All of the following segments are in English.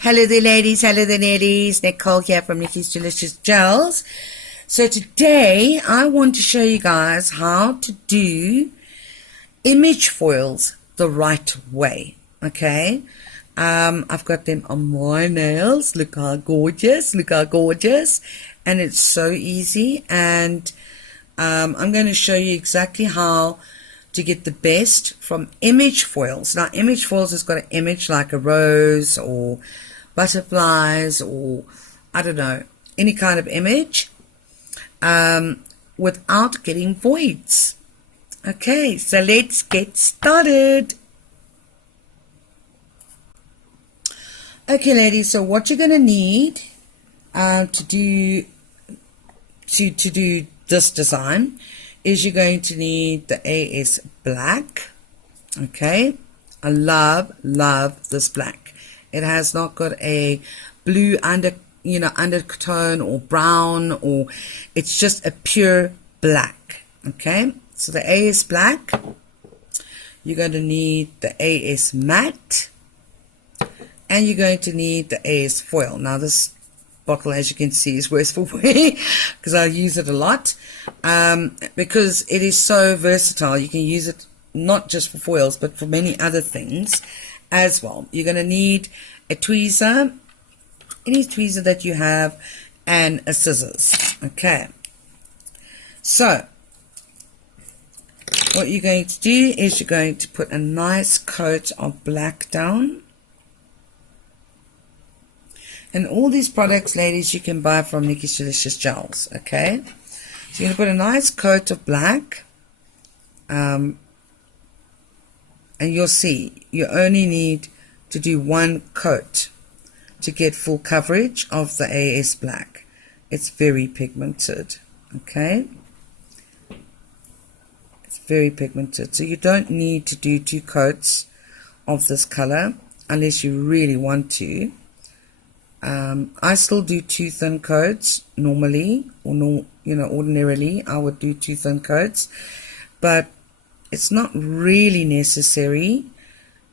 Hello there ladies, hello there ladies. Nicole here from Nikki's Delicious Gels. So today I want to show you guys how to do image foils the right way. Okay, I've got them on my nails. Look how gorgeous, look how gorgeous. And it's so easy, and I'm going to show you exactly how to get the best from image foils. Now image foils has got an image like a rose or butterflies or I don't know, any kind of image, without getting voids. Okay, so let's get started. Okay ladies, so what you're going to need to do this design is you're going to need the AS black. Okay, I love this black. It has not got a blue undertone or brown, or it's just a pure black. Okay, so the AS black, you're going to need the AS matte, and you're going to need the AS foil. Now this bottle, as you can see, is worse for wear because I use it a lot, because it is so versatile. You can use it not just for foils but for many other things as well. You're going to need a tweezer, any tweezer that you have, and a scissors. Okay, so what you're going to do is you're going to put a nice coat of black down. And all these products, ladies, you can buy from Nikki's Delicious Gels. Okay, so you're going to put a nice coat of black, and you'll see you only need to do one coat to get full coverage of the AS black. It's very pigmented. Okay, it's very pigmented, so you don't need to do 2 coats of this color unless you really want to. I still do 2 thin coats normally, or ordinarily I would do 2 thin coats, but it's not really necessary.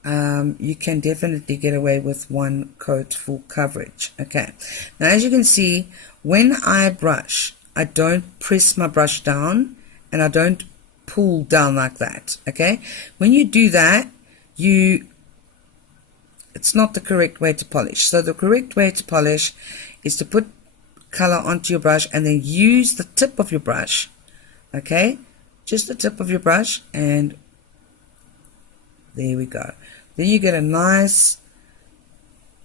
You can definitely get away with 1 coat full coverage. Okay, now as you can see, when I brush, I don't press my brush down and I don't pull down like that. Okay, when you do that, it's not the correct way to polish. So the correct way to polish is to put color onto your brush and then use the tip of your brush. Okay, just the tip of your brush, and there we go. Then you get a nice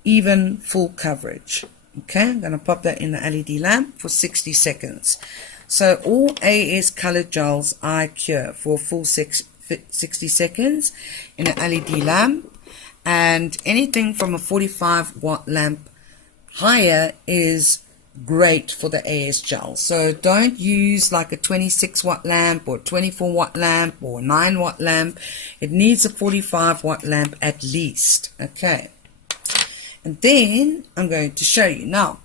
even full coverage. Okay, I'm going to pop that in the LED lamp for 60 seconds. So all AS colored gels I cure for a full 60 seconds in an LED lamp. And anything from a 45 watt lamp higher is great for the AS gel. So don't use like a 26 watt lamp or 24 watt lamp or 9 watt lamp. It needs a 45 watt lamp at least. Okay, and then I'm going to show you. Now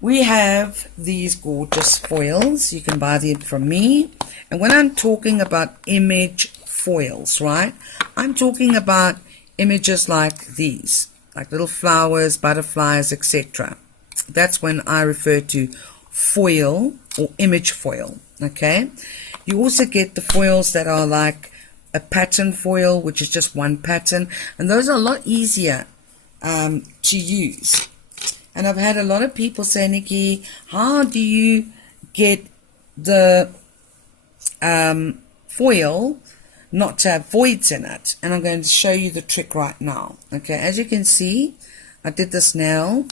we have these gorgeous foils. You can buy them from me, and when I'm talking about image foils, right, I'm talking about images like these, like little flowers, butterflies, etc. That's when I refer to foil or image foil. Okay, you also get the foils that are like a pattern foil, which is just 1 pattern, and those are a lot easier to use. And I've had a lot of people say, Nikki, how do you get the foil not to have voids in it? And I'm going to show you the trick right now. Okay, as you can see, I did this nail.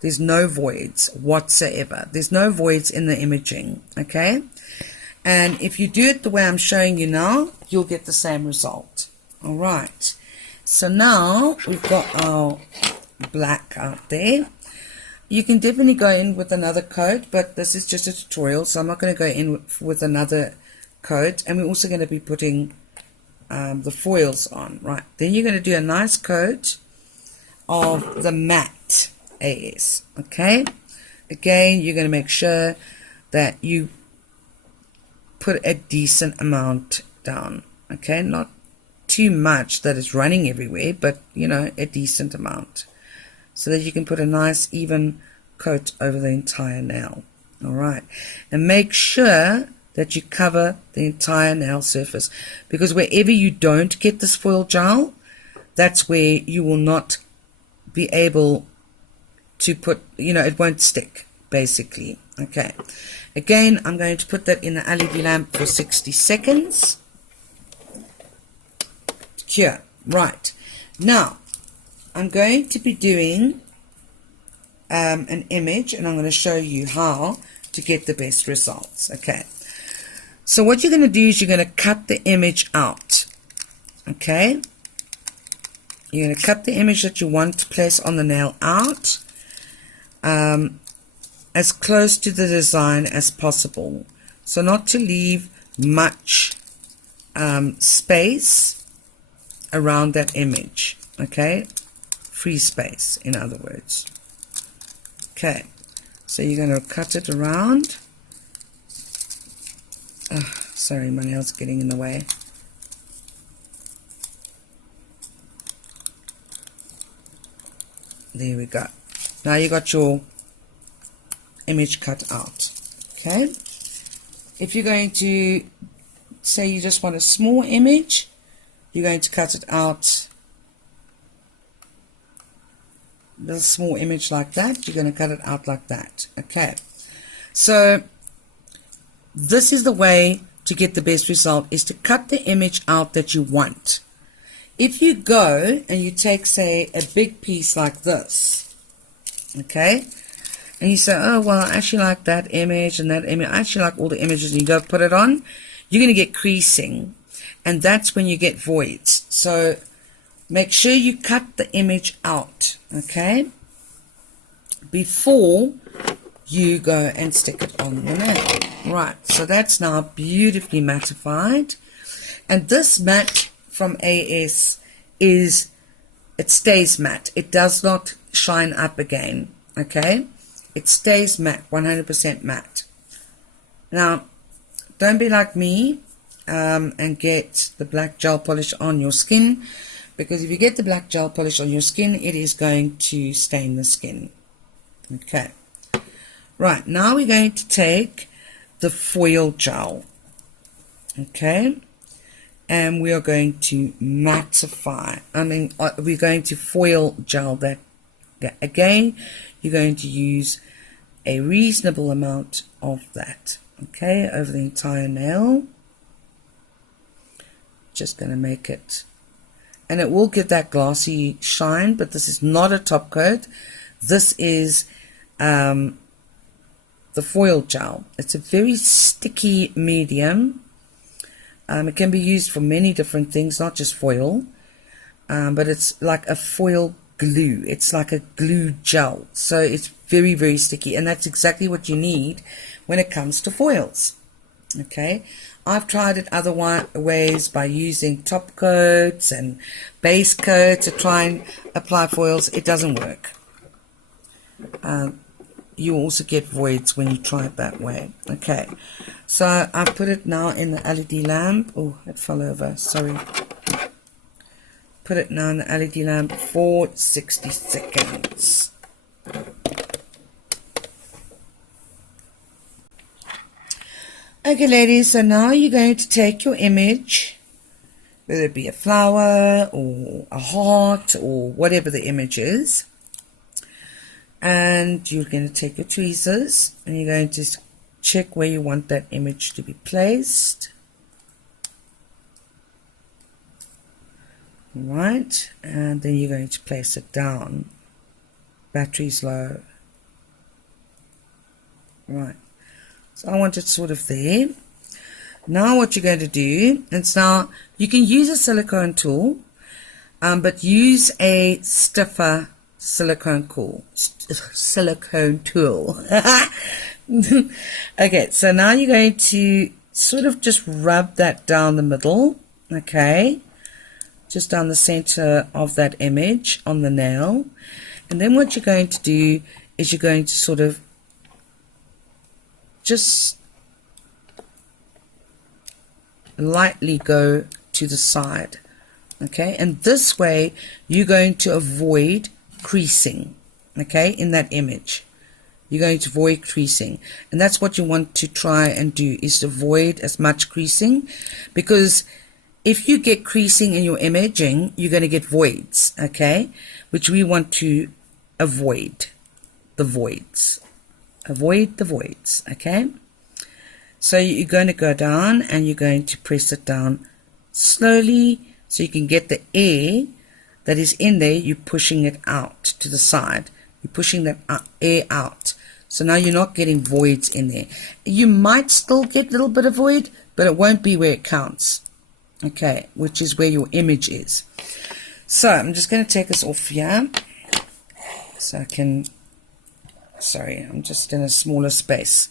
There's no voids whatsoever. There's no voids in the imaging. Okay, and if you do it the way I'm showing you now, you'll get the same result. All right, so now we've got our black out there. You can definitely go in with another coat, but this is just a tutorial, so I'm not going to go in with another coat. And we're also going to be putting the foils on. Right, then you're going to do a nice coat of the matte AS. Okay, again, you're going to make sure that you put a decent amount down. Okay, not too much that it's running everywhere, but you know, a decent amount. so that you can put a nice even coat over the entire nail. Alright, and make sure that you cover the entire nail surface, because wherever you don't get this foil gel, that's where you will not be able to put, it won't stick, basically. Okay, again, I'm going to put that in the LED lamp for 60 seconds. Cure. Right, now I'm going to be doing an image, and I'm going to show you how to get the best results. Okay, so what you're going to do is you're going to cut the image out. Okay, you're going to cut the image that you want to place on the nail out, as close to the design as possible, so not to leave much space around that image. Okay, free space, in other words. Okay, so you're going to cut it around. Oh, sorry, my nail's getting in the way. There we go. Now you got your image cut out. Okay, if you're going to say you just want a small image, you're going to cut it out, a little small image like that. You're going to cut it out like that. Okay, so this is the way to get the best result, is to cut the image out that you want. If you go and you take, say, a big piece like this, okay, and you say, oh, well, I actually like that image and that image, I actually like all the images, and you go put it on, you're going to get creasing, and that's when you get voids. So make sure you cut the image out, okay, before you go and stick it on the nail. Right, so that's now beautifully mattified, and this matte from AS it stays matte. It does not shine up again. Okay, it stays matte, 100% matte. Now, don't be like me and get the black gel polish on your skin, because if you get the black gel polish on your skin, it is going to stain the skin. Okay, right, now we're going to take the foil gel. Okay, and we are going to mattify. We're going to foil gel that. Again, you're going to use a reasonable amount of that, okay, over the entire nail. Just going to make it, and it will give that glassy shine, but this is not a top coat. This is the foil gel. It's a very sticky medium. It can be used for many different things, not just foil, but it's like a foil glue. It's like a glue gel, so it's very, very sticky, and that's exactly what you need when it comes to foils. Okay, I've tried it other ways by using top coats and base coats to try and apply foils. It doesn't work. You also get voids when you try it that way. Okay, so I've put it now in the LED lamp. Oh, it fell over, sorry. Put it now in the LED lamp for 60 seconds. Okay, ladies, so now you're going to take your image, whether it be a flower or a heart or whatever the image is, and you're going to take your tweezers and you're going to check where you want that image to be placed. Right, and then you're going to place it down. Battery's low. Right, so I want it sort of there. Now what you're going to do, it's now, you can use a silicone tool, but use a stiffer silicone tool. Okay, so now you're going to sort of just rub that down the middle, okay, just down the center of that image on the nail. And then what you're going to do is you're going to sort of just lightly go to the side, okay, and this way you're going to avoid creasing. okay, in that image. You're going to avoid creasing, and that's what you want to try and do, is to avoid as much creasing, because if you get creasing in your imaging, you're going to get voids, okay, which we want to avoid the voids. Avoid the voids, okay? So you're going to go down and you're going to press it down slowly so you can get the air that is in there. You're pushing it out to the side. You're pushing that air out. So now you're not getting voids in there. You might still get a little bit of void, but it won't be where it counts, okay, which is where your image is. So I'm just going to take this off here so I can, sorry, I'm just in a smaller space.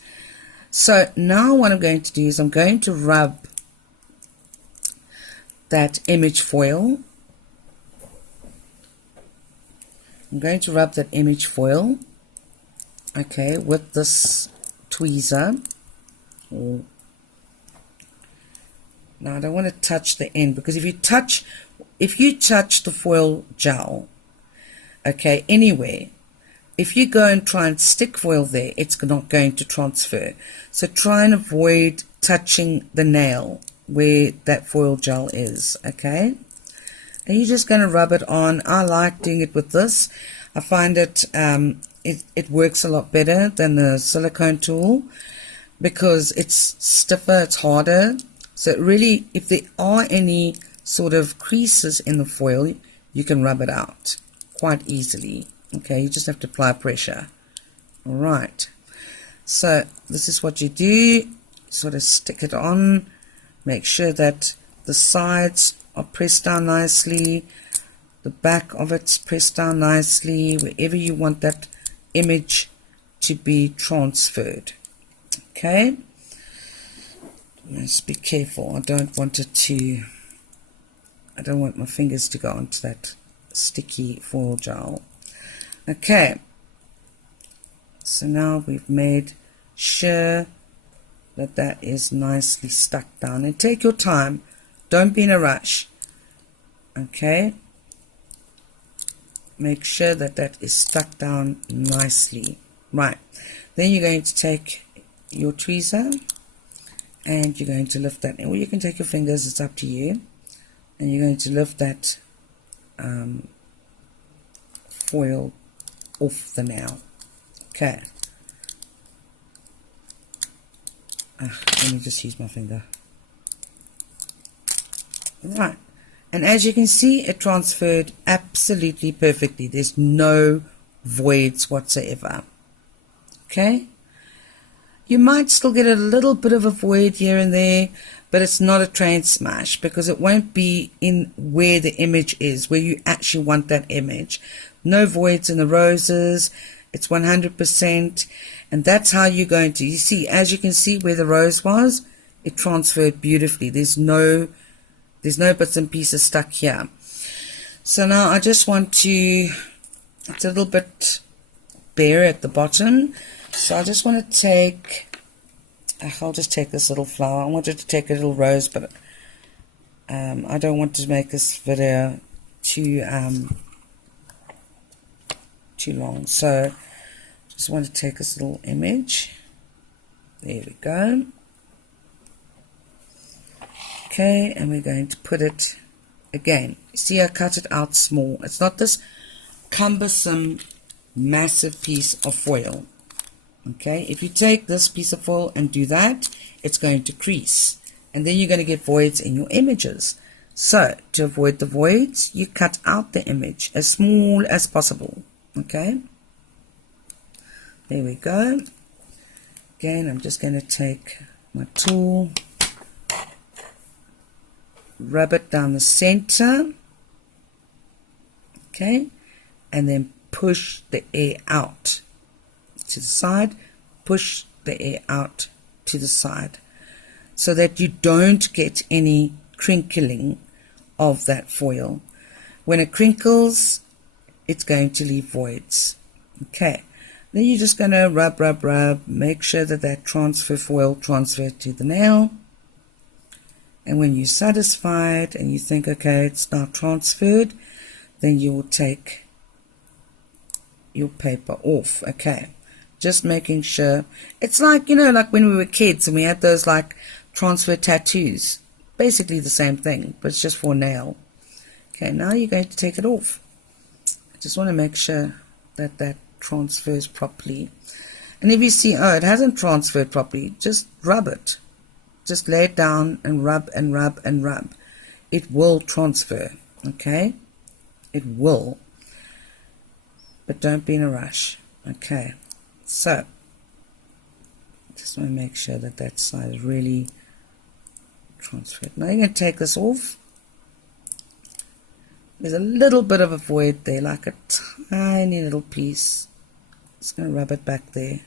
So now what I'm going to do is I'm going to rub that image foil. I'm going to rub that image foil, okay, with this tweezer. Now I don't want to touch the end, because if you touch the foil gel, okay, anywhere, if you go and try and stick foil there, it's not going to transfer. So try and avoid touching the nail where that foil gel is, okay? And you're just going to rub it on. I like doing it with this. I find it works a lot better than the silicone tool, because it's stiffer, it's harder. So it really, if there are any sort of creases in the foil, you can rub it out quite easily. Okay, you just have to apply pressure. All right. So this is what you do. Sort of stick it on. Make sure that the sides are pressed down nicely. The back of it's pressed down nicely, wherever you want that image to be transferred. Okay. Just be careful. I don't want my fingers to go onto that sticky foil gel. Okay, so now we've made sure that that is nicely stuck down, and take your time, don't be in a rush, okay? Make sure that that is stuck down nicely. Right, then you're going to take your tweezer and you're going to lift that, or you can take your fingers, it's up to you, and you're going to lift that foil off the nail. Okay. Let me just use my finger. Right. And as you can see, it transferred absolutely perfectly. There's no voids whatsoever. Okay. You might still get a little bit of a void here and there, but it's not a train smash, because it won't be in where the image is, where you actually want that image. No voids in the roses. It's 100%, and that's how you're going to, you see, as you can see where the rose was, it transferred beautifully. There's no bits and pieces stuck here. So now I just want to, it's a little bit bare at the bottom, so I just want to take, I'll just take this little flower. I wanted to take a little rose, but I don't want to make this video too long, so just want to take this little image. There we go. Okay, and we're going to put it again. See, I cut it out small. It's not this cumbersome massive piece of foil. Okay, if you take this piece of foil and do that, it's going to crease, and then you're going to get voids in your images. So to avoid the voids, you cut out the image as small as possible. Okay, there we go. Again, I'm just going to take my tool, rub it down the center, okay, and then push the air out to the side, push the air out to the side, so that you don't get any crinkling of that foil. When it crinkles, it's going to leave voids. Okay, then you're just going to rub, make sure that that transfer foil transfers to the nail. And when you're satisfied and you think, okay, it's now transferred, then you will take your paper off. Okay, just making sure. It's like, you know, like when we were kids and we had those like transfer tattoos. Basically the same thing, but it's just for a nail. Okay, now you're going to take it off. I just want to make sure that that transfers properly. And if you see, oh, it hasn't transferred properly, just rub it. Just lay it down and rub and rub and rub. It will transfer, okay? It will. But don't be in a rush. Okay, so just want to make sure that that side is really transferred. Now you're going to take this off. There's a little bit of a void there, like a tiny little piece. Just going to rub it back there.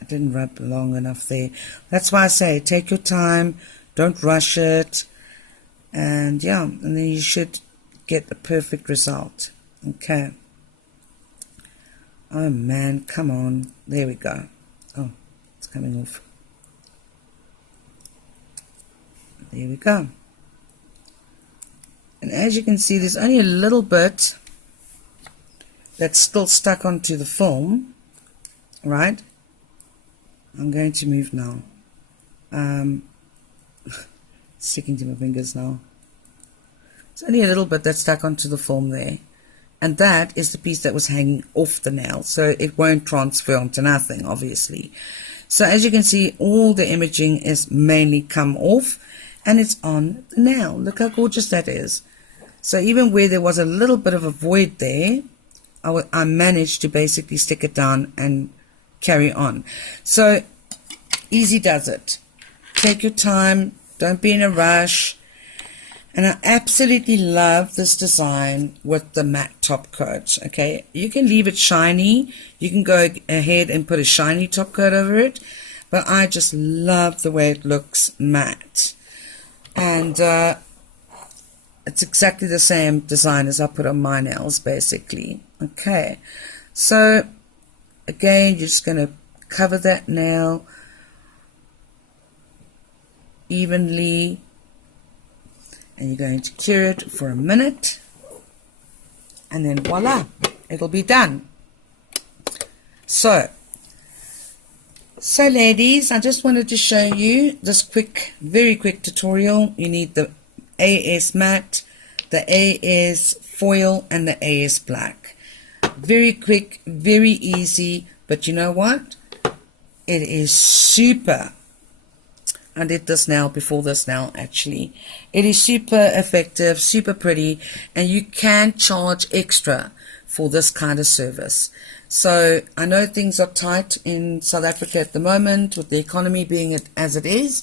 I didn't rub long enough there. That's why I say take your time, don't rush it, and yeah, and then you should get the perfect result. Okay. Oh man, come on. There we go. Oh, it's coming off. There we go. And as you can see, there's only a little bit that's still stuck onto the film, right? I'm going to move now. Sticking to my fingers now. It's only a little bit that's stuck onto the film there. And that is the piece that was hanging off the nail. So it won't transfer onto nothing, obviously. So as you can see, all the imaging is mainly come off. And it's on the nail. Look how gorgeous that is. So even where there was a little bit of a void there, I managed to basically stick it down and carry on. So easy does it. Take your time, don't be in a rush. And I absolutely love this design with the matte top coat. Okay, you can leave it shiny, you can go ahead and put a shiny top coat over it, but I just love the way it looks matte. And it's exactly the same design as I put on my nails, basically. Okay, so again, you're just going to cover that nail evenly, and you're going to cure it for a minute, and then voila, it'll be done. So ladies, I just wanted to show you this quick, very quick tutorial. You need the AS matte, the AS foil, and the AS black. Very quick, very easy, but you know what? It is super. I did this nail before this nail, actually. It is super effective, super pretty, and you can charge extra for this kind of service. So I know things are tight in South Africa at the moment with the economy being as it is,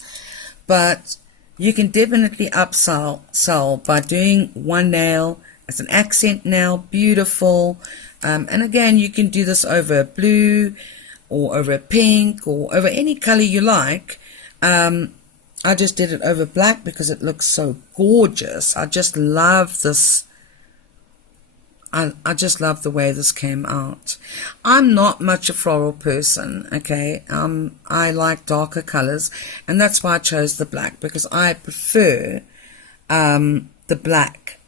but you can definitely upsell by doing one nail as an accent nail, beautiful. And again, you can do this over a blue or over a pink or over any color you like. I just did it over black because it looks so gorgeous. I just love this. I just love the way this came out. I'm not much a floral person, okay? I like darker colors, and that's why I chose the black, because I prefer the black.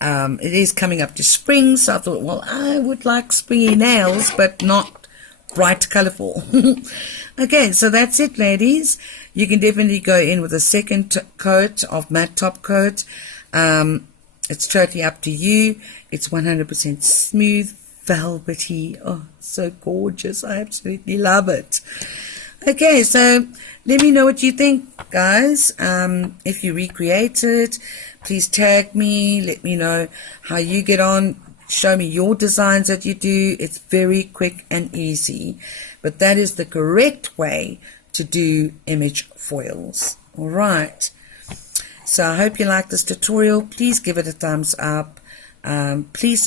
It is coming up to spring, so I thought, well, I would like springy nails, but not bright, colorful. Okay, so that's it, ladies. You can definitely go in with a second coat of matte top coat. It's totally up to you. It's 100% smooth, velvety. Oh, so gorgeous. I absolutely love it. Okay, so let me know what you think, guys. If you recreate it, please tag me. Let me know how you get on. Show me your designs that you do. It's very quick and easy. But that is the correct way to do image foils. All right. So I hope you like this tutorial. Please give it a thumbs up. Please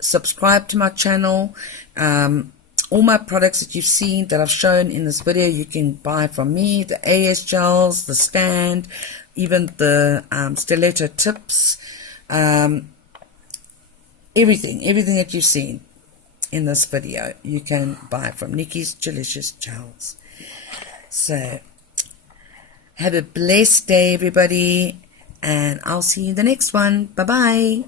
subscribe to my channel. All my products that you've seen that I've shown in this video, you can buy from me. The AS gels, the stand, even the stiletto tips. Everything that you've seen in this video, you can buy from Nikki's Delicious Gels. So have a blessed day, everybody, and I'll see you in the next one. Bye-bye.